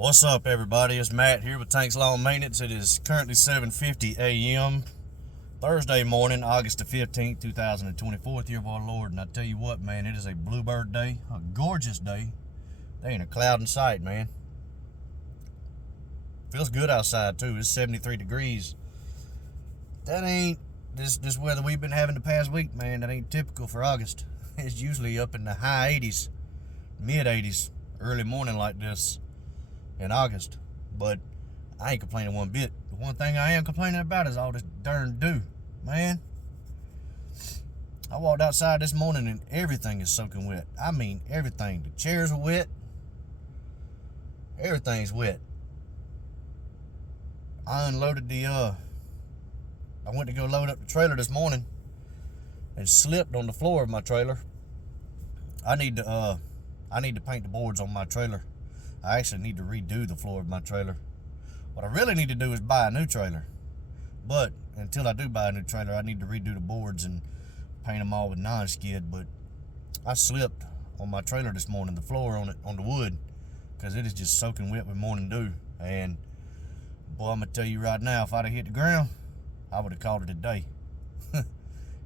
What's up, everybody? It's Matt here with Tanks Lawn Maintenance. It is currently 7:50 a.m. Thursday morning, August the 15th, 2024, year of our Lord. And I tell you what, man, it is a bluebird day, a gorgeous day. There ain't a cloud in sight, man. Feels good outside, too. It's 73 degrees. That ain't this weather we've been having the past week, man. That ain't typical for August. It's usually up in the high 80s, mid 80s, early morning like this in August. But I ain't complaining one bit. The one thing I am complaining about is all this darn dew, man. I walked outside this morning and everything is soaking wet. I mean everything. The chairs are wet. Everything's wet. I unloaded I went to go load up the trailer this morning and slipped on the floor of my trailer. I need to paint the boards on my trailer. I actually need to redo the floor of my trailer. What I really need to do is buy a new trailer. But until I do buy a new trailer, I need to redo the boards and paint them all with non-skid. But I slipped on my trailer this morning, the floor on the wood, because it is just soaking wet with morning dew. And boy, I'm gonna tell you right now, if I'd have hit the ground, I would have called it a day.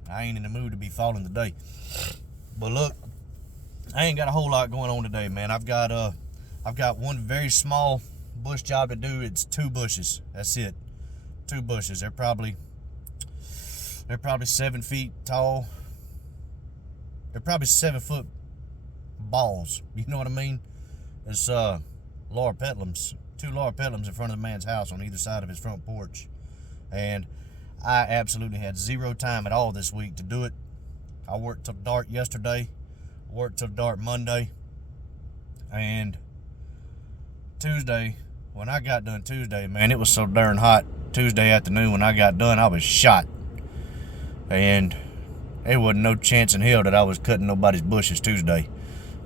I ain't in the mood to be falling today. But look, I ain't got a whole lot going on today, man. I've got one very small bush job to do. It's 2 bushes. That's it. 2 bushes. They're probably 7 feet tall. They're probably 7-foot balls. You know what I mean? It's Laura Petlums. 2 Laura Petlums in front of the man's house on either side of his front porch. And I absolutely had 0 time at all this week to do it. I worked till dark yesterday. Worked till dark Monday. And Tuesday, when I got done Tuesday, man, it was so darn hot. Tuesday afternoon when I got done, I was shot. And there wasn't no chance in hell that I was cutting nobody's bushes Tuesday.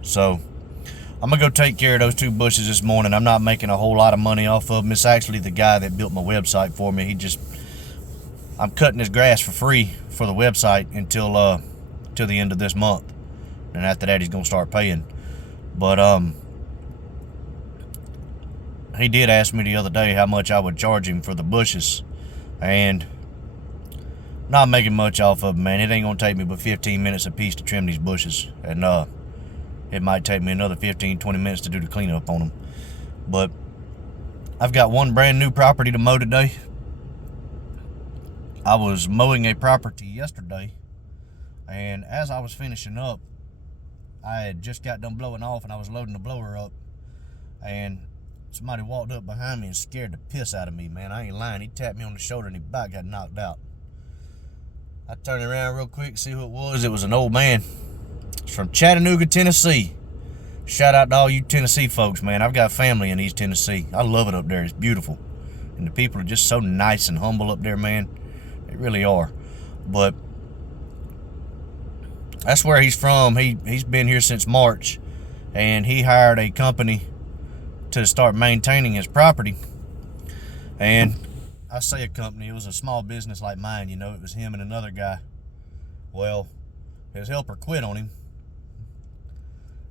So I'm going to go take care of those 2 bushes this morning. I'm not making a whole lot of money off of them. It's actually the guy that built my website for me. I'm cutting his grass for free for the website until the end of this month. And after that, he's going to start paying. But he did ask me the other day how much I would charge him for the bushes. And not making much off of them, man. It ain't going to take me but 15 minutes a piece to trim these bushes. And it might take me another 15-20 minutes to do the cleanup on them. But I've got one brand new property to mow today. I was mowing a property yesterday, and as I was finishing up, I had just got done blowing off and I was loading the blower up, and somebody walked up behind me and scared the piss out of me, man. I ain't lying. He tapped me on the shoulder and his back got knocked out. I turned around real quick to see who it was. It was an old man. It's from Chattanooga, Tennessee. Shout out to all you Tennessee folks, man. I've got family in East Tennessee. I love it up there. It's beautiful. And the people are just so nice and humble up there, man. They really are. But that's where he's from. He's been here since March. And he hired a company to start maintaining his property. And I say a company, it was a small business like mine, you know. It was him and another guy. Well, his helper quit on him,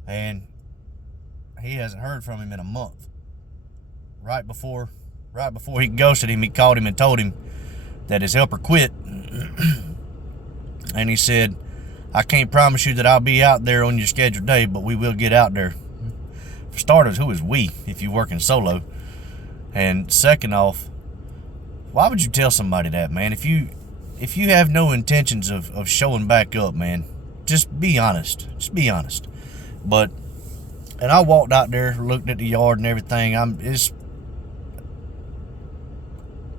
and he hasn't heard from him in a month. Right before he ghosted him, he called him and told him that his helper quit. And he said, I can't promise you that I'll be out there on your scheduled day, but we will get out there. For starters, who is we if you're working solo? And second off, why would you tell somebody that, man? If you have no intentions of showing back up, man, just be honest. Just be honest. And I walked out there, looked at the yard and everything. It's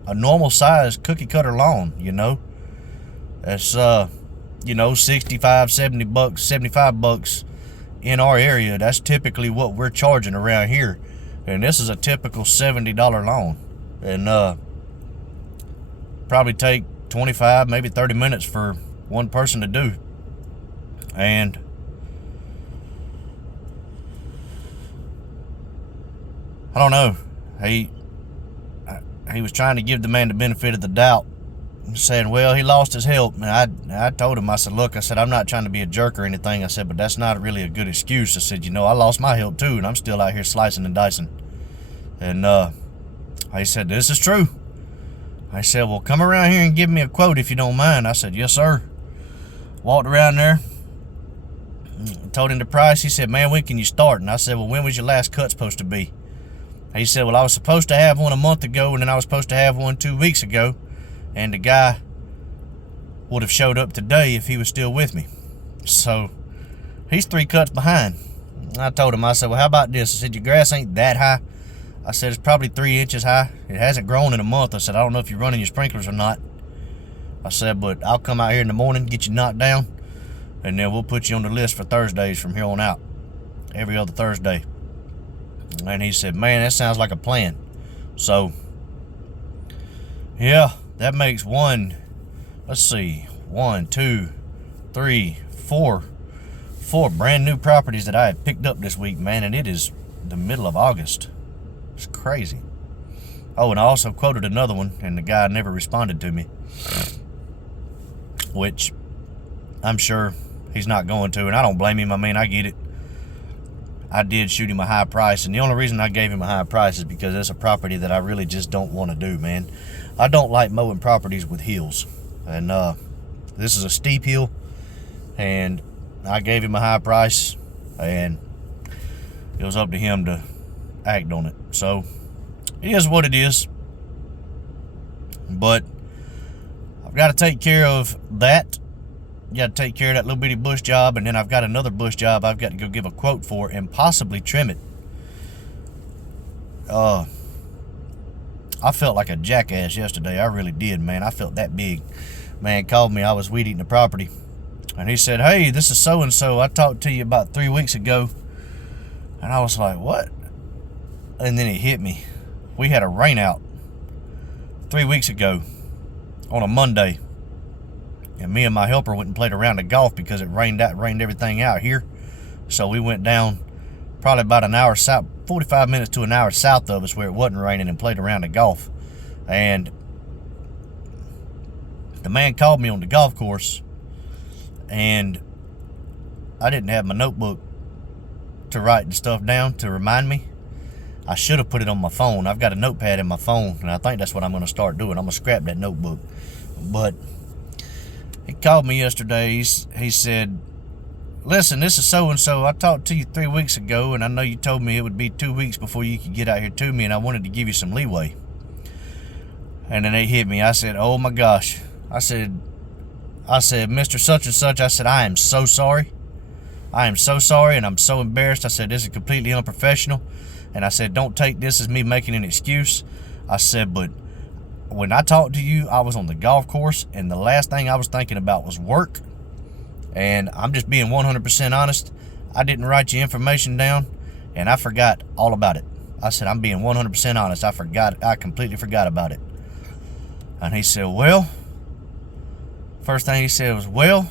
a normal size cookie cutter lawn, you know. It's 65, 70 bucks, 75 bucks in our area. That's typically what we're charging around here. And this is a typical $70 lawn. And probably take 25, maybe 30 minutes for one person to do. And I don't know. He was trying to give the man the benefit of the doubt, saying, well, he lost his help. And I told him, I said, look, I said, I'm not trying to be a jerk or anything. I said, but that's not really a good excuse. I said, I lost my help too, and I'm still out here slicing and dicing. And he said, this is true. I said, well, come around here and give me a quote if you don't mind. I said, yes, sir. Walked around there, told him the price. He said, man, when can you start? And I said, well, when was your last cut supposed to be? He said, well, I was supposed to have one a month ago, and then I was supposed to have one 2 weeks ago, and the guy would have showed up today if he was still with me. So he's 3 cuts behind. I told him, I said, well, how about this? I said, your grass ain't that high. I said, it's probably 3 inches high. It hasn't grown in a month. I said, I don't know if you're running your sprinklers or not. I said, but I'll come out here in the morning, get you knocked down, and then we'll put you on the list for Thursdays from here on out, every other Thursday. And he said, man, that sounds like a plan. So, yeah, that makes 1, 2, 3, 4 brand new properties that I had picked up this week, man, and it is the middle of August. It's crazy. Oh, and I also quoted another one, and the guy never responded to me, which I'm sure he's not going to, and I don't blame him. I mean, I get it. I did shoot him a high price, and the only reason I gave him a high price is because it's a property that I really just don't want to do, man. I don't like mowing properties with hills, and this is a steep hill, and I gave him a high price, and it was up to him to act on it. So it is what it is, but I've got to take care of that. You got to take care of that little bitty bush job, and then I've got another bush job I've got to go give a quote for and possibly trim it. I felt like a jackass yesterday. I really did, man. I felt that big. Man called me. I was weed eating the property, and he said, hey, this is so-and-so. I talked to you about 3 weeks ago. And I was like, what? And then it hit me. We had a rain out 3 weeks ago on a Monday. And me and my helper went and played a round of golf because it rained everything out here. So we went down probably about an hour south, 45 minutes to an hour south of us where it wasn't raining, and played a round of golf. And the man called me on the golf course, and I didn't have my notebook to write the stuff down to remind me. I should have put it on my phone. I've got a notepad in my phone, and I think that's what I'm going to start doing. I'm going to scrap that notebook. But he called me yesterday. He said, listen, this is so-and-so. I talked to you 3 weeks ago, and I know you told me it would be 2 weeks before you could get out here to me, and I wanted to give you some leeway. And then they hit me. I said, oh my gosh. I said, Mr. Such and Such, I said, I am so sorry. I am so sorry, and I'm so embarrassed. I said, this is completely unprofessional. And I said, don't take this as me making an excuse. I said, but when I talked to you, I was on the golf course, and the last thing I was thinking about was work. And I'm just being 100% honest. I didn't write your information down, and I forgot all about it. I said, I'm being 100% honest. I completely forgot about it. And he said, well, first thing he said was, well,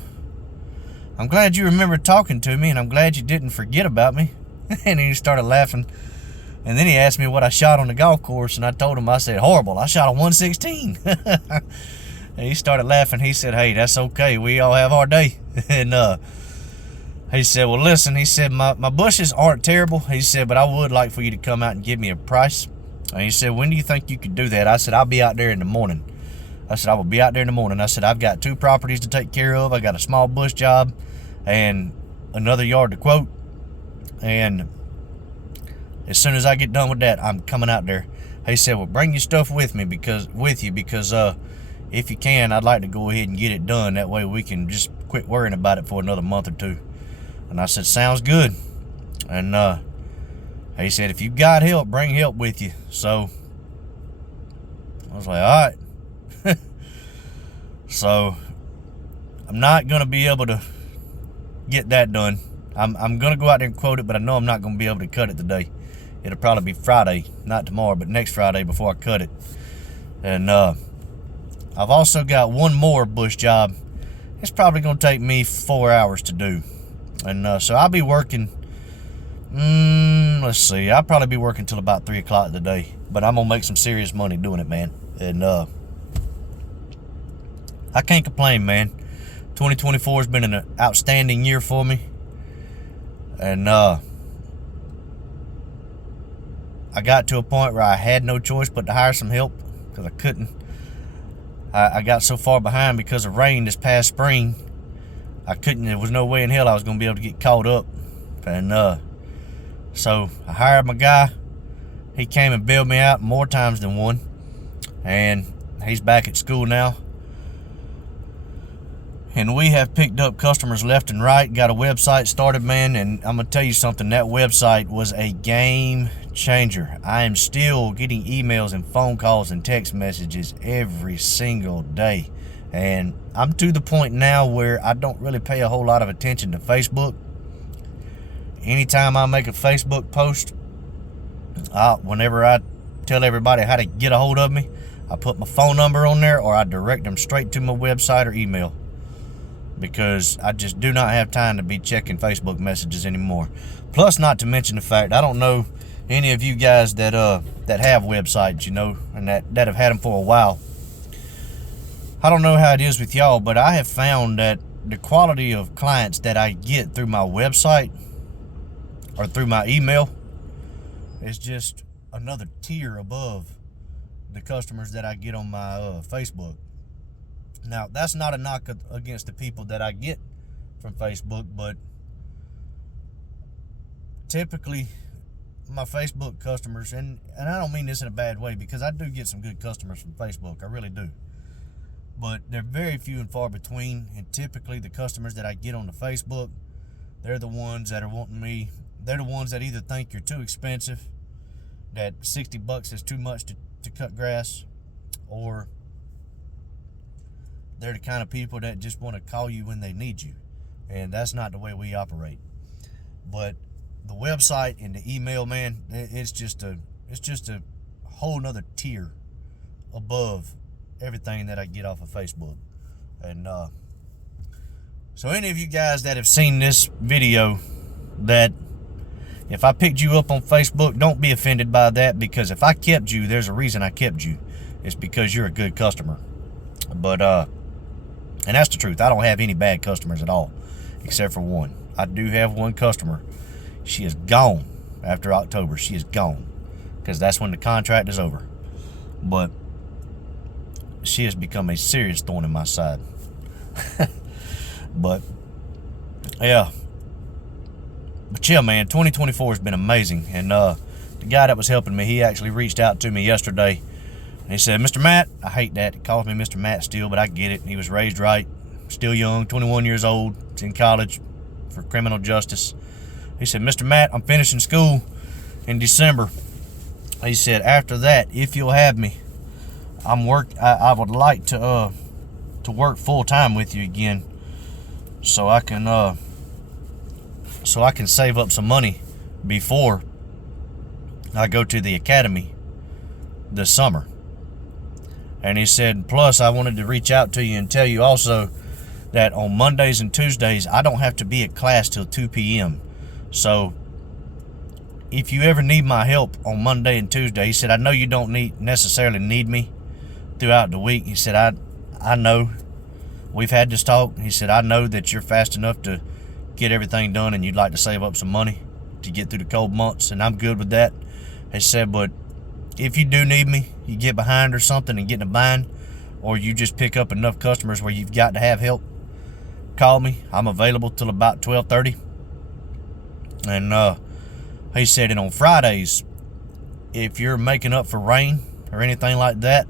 I'm glad you remembered talking to me, and I'm glad you didn't forget about me. And then he started laughing. And then he asked me what I shot on the golf course, and I told him, I said, horrible. I shot a 116. And he started laughing. He said, hey, that's okay. We all have our day. And he said, well, listen, he said, my bushes aren't terrible. He said, but I would like for you to come out and give me a price. And he said, when do you think you could do that? I said, I'll be out there in the morning. I said, I will be out there in the morning. I said, I've got 2 properties to take care of. I got a small bush job and another yard to quote. And as soon as I get done with that, I'm coming out there. He said, well, bring your stuff with you because if you can, I'd like to go ahead and get it done. That way we can just quit worrying about it for another month or 2. And I said, sounds good. And he said, if you got help, bring help with you. So I was like, all right. So I'm not going to be able to get that done. I'm going to go out there and quote it, but I know I'm not going to be able to cut it today. It'll probably be Friday, not tomorrow, but next Friday before I cut it. And I've also got one more bush job. It's probably going to take me 4 hours to do. And so I'll be working, let's see, I'll probably be working till about 3 o'clock today. But I'm going to make some serious money doing it, man. And I can't complain, man. 2024 has been an outstanding year for me. And I got to a point where I had no choice but to hire some help because I couldn't. I got so far behind because of rain this past spring. I couldn't. There was no way in hell I was going to be able to get caught up. And so I hired my guy. He came and bailed me out more times than one. And he's back at school now. And we have picked up customers left and right. Got a website started, man. And I'm going to tell you something. That website was a game changer. I am still getting emails and phone calls and text messages every single day. And I'm to the point now where I don't really pay a whole lot of attention to Facebook. Anytime I make a Facebook post, whenever I tell everybody how to get a hold of me, I put my phone number on there, or I direct them straight to my website or email, because I just do not have time to be checking Facebook messages anymore. Plus, not to mention the fact, I don't know any of you guys that have websites, you know, and that have had them for a while. I don't know how it is with y'all, but I have found that the quality of clients that I get through my website or through my email is just another tier above the customers that I get on my Facebook. Now, that's not a knock against the people that I get from Facebook, but typically my Facebook customers, and I don't mean this in a bad way, because I do get some good customers from Facebook, I really do, but they're very few and far between. And typically the customers that I get on the Facebook, they're the ones that are wanting me. They're the ones that either think you're too expensive, that $60 is too much to cut grass, or they're the kind of people that just want to call you when they need you. And that's not the way we operate. But the website and the email, man, it's just a whole nother tier above everything that I get off of Facebook. And so any of you guys that have seen this video, that if I picked you up on Facebook, don't be offended by that, because if I kept you, there's a reason I kept you. It's because you're a good customer. But and that's the truth. I don't have any bad customers at all, except for one. I do have one customer. She is gone after October. She is gone, because that's when the contract is over. But she has become a serious thorn in my side. But yeah. But yeah, man, 2024 has been amazing. And the guy that was helping me, he actually reached out to me yesterday. And he said, Mr. Matt, I hate that. He calls me Mr. Matt still, but I get it. He was raised right, still young, 21 years old, he's in college for criminal justice. He said, Mr. Matt, I'm finishing school in December. He said, after that, if you'll have me, I would like to work full time with you again, so I can save up some money before I go to the academy this summer. And he said, plus I wanted to reach out to you and tell you also that on Mondays and Tuesdays, I don't have to be at class till 2 p.m. So if you ever need my help on Monday and Tuesday, he said, I know you don't necessarily need me throughout the week. He said, I know. We've had this talk. He said, I know that you're fast enough to get everything done and you'd like to save up some money to get through the cold months, and I'm good with that. He said, but if you do need me, you get behind or something and get in a bind, or you just pick up enough customers where you've got to have help, call me. I'm available till about 12:30. And he said, and on Fridays, if you're making up for rain or anything like that,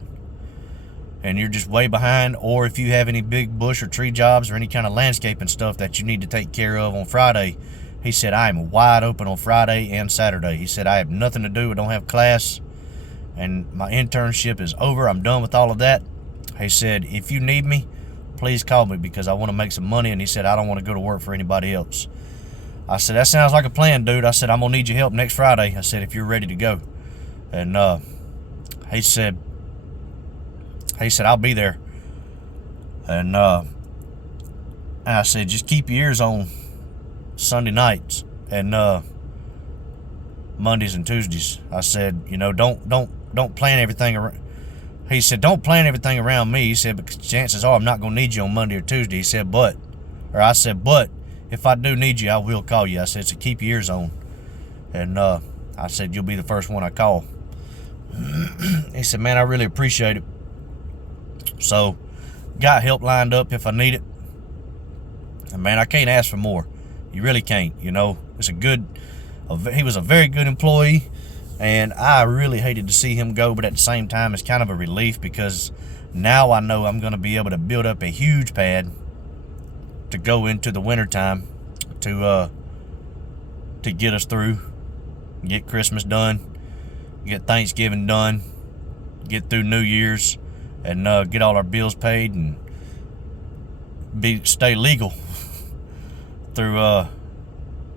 and you're just way behind, or if you have any big bush or tree jobs or any kind of landscaping stuff that you need to take care of on Friday, he said, I am wide open on Friday and Saturday. He said, I have nothing to do. I don't have class, and my internship is over. I'm done with all of that. He said, if you need me, please call me, because I want to make some money. And he said, I don't want to go to work for anybody else. I said, that sounds like a plan, dude. I said, I'm going to need your help next Friday. I said, if you're ready to go. And he said, I'll be there. And I said, just keep your ears on Sunday nights and Mondays and Tuesdays. I said, don't plan everything around. He said, don't plan everything around me. He said, because chances are I'm not going to need you on Monday or Tuesday. He said, but if I do need you, I will call you. I said, so keep your ears on. And I said, you'll be the first one I call. He said, man, I really appreciate it. So, got help lined up if I need it. And man, I can't ask for more. You really can't, you know. He was a very good employee, and I really hated to see him go, but at the same time, it's kind of a relief because now I know I'm going to be able to build up a huge pad to go into the wintertime to get us through, get Christmas done, get Thanksgiving done, get through New Year's, and get all our bills paid and stay legal through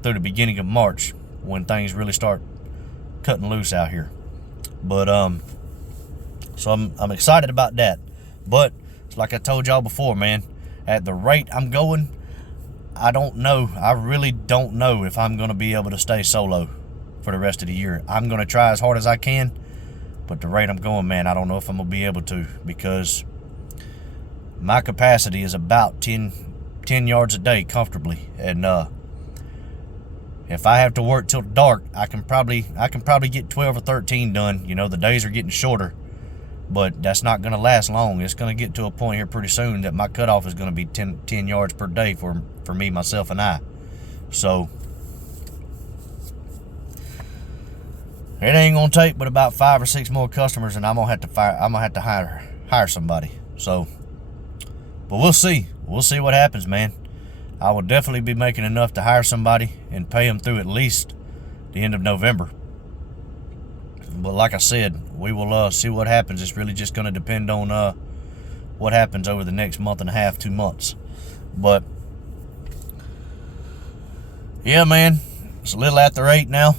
the beginning of March when things really start cutting loose out here. But so I'm excited about that. But it's like I told y'all before, man, at the rate I'm going, I don't know. I really don't know if I'm going to be able to stay solo for the rest of the year. I'm going to try as hard as I can, but the rate I'm going, man, I don't know if I'm going to be able to, because my capacity is about 10 yards a day comfortably. And if I have to work till dark, I can probably get 12 or 13 done. You know, the days are getting shorter, but that's not going to last long. It's going to get to a point here pretty soon that my cutoff is going to be 10 yards per day for me, myself, and I. So it ain't gonna take but about 5 or 6 more customers, and I'm gonna have to hire somebody. So, but we'll see. We'll see what happens, man. I will definitely be making enough to hire somebody and pay them through at least the end of November. But like I said, we will see what happens. It's really just gonna depend on what happens over the next month and a half, 2 months. But yeah, man, it's a little after 8 now.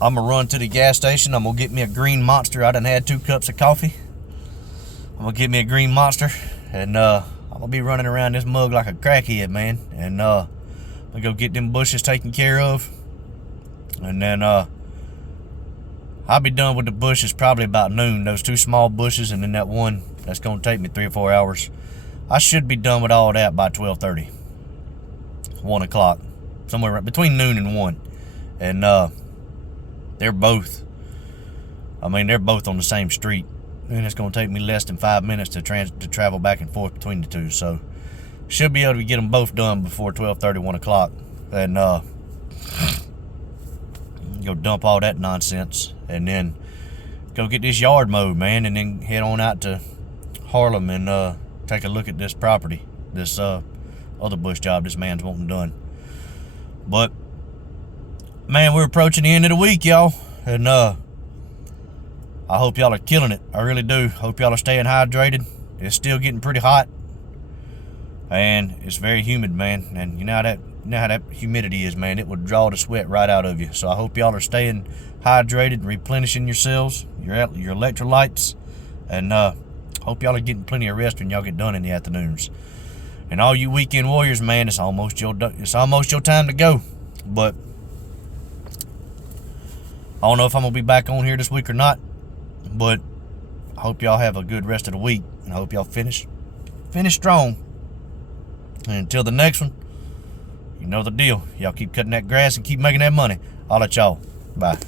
I'm gonna run to the gas station. I'm gonna get me a green Monster. I done had 2 cups of coffee. I'm gonna get me a green Monster, and I'm gonna be running around this mug like a crackhead, man. And I'm gonna go get them bushes taken care of, and then I'll be done with the bushes probably about noon. Those 2 small bushes, and then that one that's gonna take me 3 or 4 hours. I should be done with all that by 12:30, 1 o'clock, somewhere between noon and 1. And they're both on the same street, and it's going to take me less than 5 minutes to travel back and forth between the 2. So should be able to get them both done before 12:30, 1 o'clock, and go dump all that nonsense, and then go get this yard mowed, man, and then head on out to Harlem and take a look at this property, this other bush job this man's wanting done. But man, we're approaching the end of the week, y'all, and I hope y'all are killing it. I really do. Hope y'all are staying hydrated. It's still getting pretty hot, and it's very humid, man. And you know how that humidity is, man. It will draw the sweat right out of you. So I hope y'all are staying hydrated, replenishing yourselves, your electrolytes, and hope y'all are getting plenty of rest when y'all get done in the afternoons. And all you weekend warriors, man, it's almost your time to go. But I don't know if I'm gonna be back on here this week or not, but I hope y'all have a good rest of the week, and I hope y'all finish strong. And until the next one, you know the deal. Y'all keep cutting that grass and keep making that money. I'll let y'all. Bye.